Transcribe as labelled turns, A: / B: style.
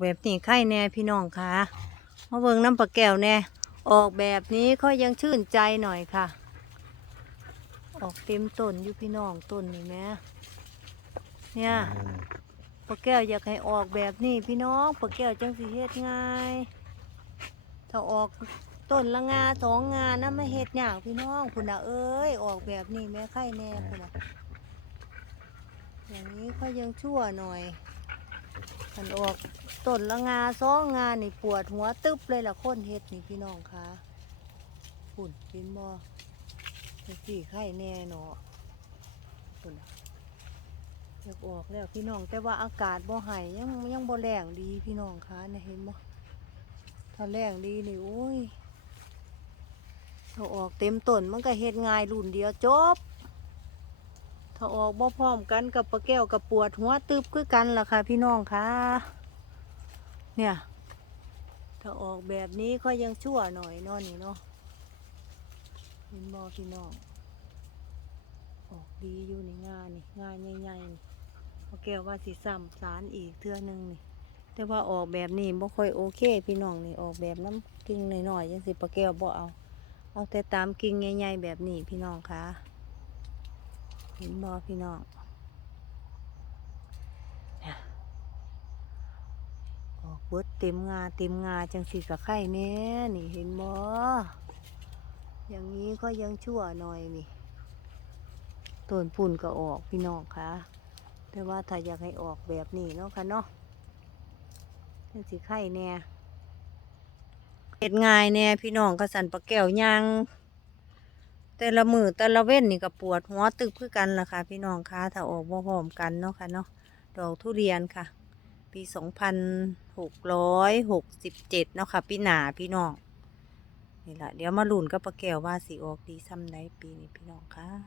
A: แบบนี้ไข่แน่พี่น้องค่ะมาเบิงน้ำปลาแก้วแน่ออกแบบนี้ค่อยยังชื่นใจหน่อยค่ะ ออกเต็มต้นอยู่พี่น้องต้นนี่แหม่เนี่ยปลาแก้วอยากให้ออกแบบนี้พี่น้องปลาแก้วจังสิเฮ็ดง่ายถ้าออกต้นละงาสองงานนะไม่เฮ็ดยากพี่น้องคุณนะเอ้ยออกแบบนี้แม่ไข่แน่คุณนะอย่างนี้ค่อยยังชั่วหน่อย มันออกต้นละงาสองงานี่ปวดหัวตึ๊บเลยล่ะคนเฮ็ดนี่พี่น้องคะฝุ่นกินบ่สี่ไข่แน่เนาะฝุ่นอยากออกแล้วพี่น้องแต่ว่าอากาศบ่ให้ยังยังบ่แรงดีพี่น้องคะเนี่ยเห็นบ่ถ้าแรงดีนี่โอ้ยถ้าออกเต็มต้นมันก็เฮ็ดง่ายรุ่นเดียวจบ ถ้าออกบ่พร้อมกันกับปลาแก้วกับปวดหัวตึบคือกันล่ะค่ะ พี่น้องค่ะเนี่ยถ้าออกแบบนี้ก็ยังชั่วหน่อยนาะนี่เนาะเห็นบ่พี่น้องออกดีอยู่ในงานนี่งานใหญ่ๆนี่ปลาแก้วว่าสิซ้ำสารอีกเทื่อนึงนี่ แต่ว่าออกแบบนี้บ่ค่อยโอเค พี่น้องนี่ออกแบบน้ำกิ่งหน่อยๆจังสิปลาแก้วบ่เอา เอาแต่ตามกิ่งใหญ่ๆแบบนี้พี่น้องคะ เห็นบ่พี่น้องเนี่ยออกเบิดเต็มงาเต็มงาจังสิกะไข่แน่นี่เห็นบ่อย่างนี้ก็ยังชั่วหน่อยนี่ต้นปุ่นก็ออกพี่น้องคะแต่ว่าถ้าอยากให้ออกแบบนี้เนาะค่ะเนาะจังสิไข่แน่เฮ็ดง่ายแน่พี่น้องกระสันปลาแก้วย่าง แต่ละมือแต่ละเว้นนี่ก็ปวดหัวตึกคือกันล่ะค่ะ พี่น้องคะถ้าออกบ่พร้อมกันเนาะค่ะเนาะดอกทุเรียนค่ะ ปีสองพันหกร้อยหกสิบเจ็ดเนาะค่ะพี่หนาพี่น้องนี่แหละเดี๋ยวมาลุ่นก็ประแก้วว่าสีออกดีซ้ำไดปีนี้พี่น้องค่ะ